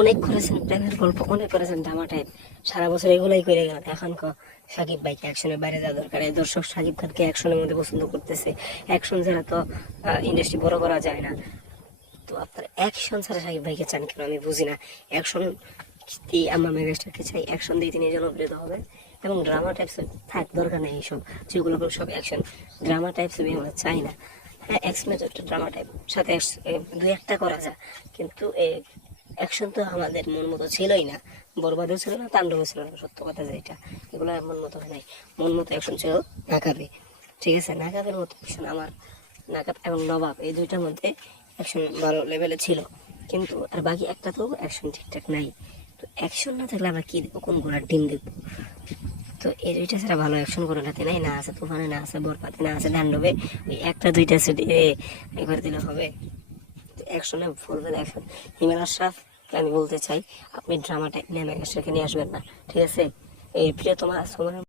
অনেক করেছেন, প্রেমের গল্প অনেক করেছেন ড্রামা টাইপ সারা বছর এগুলাই করে গেলেন এখন ক, সাকিব ভাইকে অ্যাকশনের বাইরে যাওয়া দরকার। এই দর্শক সাকিব খানকে অ্যাকশনের মধ্যে পছন্দ করতেছে। অ্যাকশন ছাড়া তো ইন্ডাস্ট্রি বড় করা যায় না। তো আপনার অ্যাকশন ছাড়া সাকিব ভাইকে চান কেন? আমি বুঝি না। অ্যাকশন দিয়ে আমরা মেগাস্টারকে চাই অ্যাকশন দিয়ে তিনি জনপ্রিয় হবে। এবং ড্রামা টাইপস থাক, দরকার নেই এইসব। যেগুলো সব অ্যাকশন ড্রামা টাইপ ছবি আমরা চাই না। হ্যাঁ অ্যাকশনের একটা ড্রামা টাইপ সাথে দুই একটা করা যায়। কিন্তু অ্যাকশন তো আমাদের মন মতো ছিলই না, বরবাদও ছিল না, তাণ্ডবও ছিল না, সত্য কথা যেটা। এগুলো মন মতো হয় নাই। মন মতো অ্যাকশন ছিল নাকাবে ঠিক আছে নাকাবের মতো অ্যাকশন আমার নাকাব এবং নবাব এই দুইটার মধ্যে অ্যাকশন ভালো লেভেলে ছিল। কিন্তু আর বাকি একটা তো অ্যাকশন ঠিকঠাক নাই। তো অ্যাকশন না থাকলে আমরা কি দেখব কোন ঘোড়ার ডিম দেখব তো এই দুইটা ছাড়া ভালো অ্যাকশন করে নাতে নাই। না আছে তুফানে, না আছে বরপাতে না আছে ডান্ডবে ওই একটা দুইটা সিটি এবার দিলে হবে। অ্যাকশনে ফুলবেন অ্যাকশন হিমেল আশরাফকে আমি বলতে চাই আপনি ড্রামাটা নেমে নিয়ে আসবেন না ঠিক আছে? এই প্রিয়তমা সময়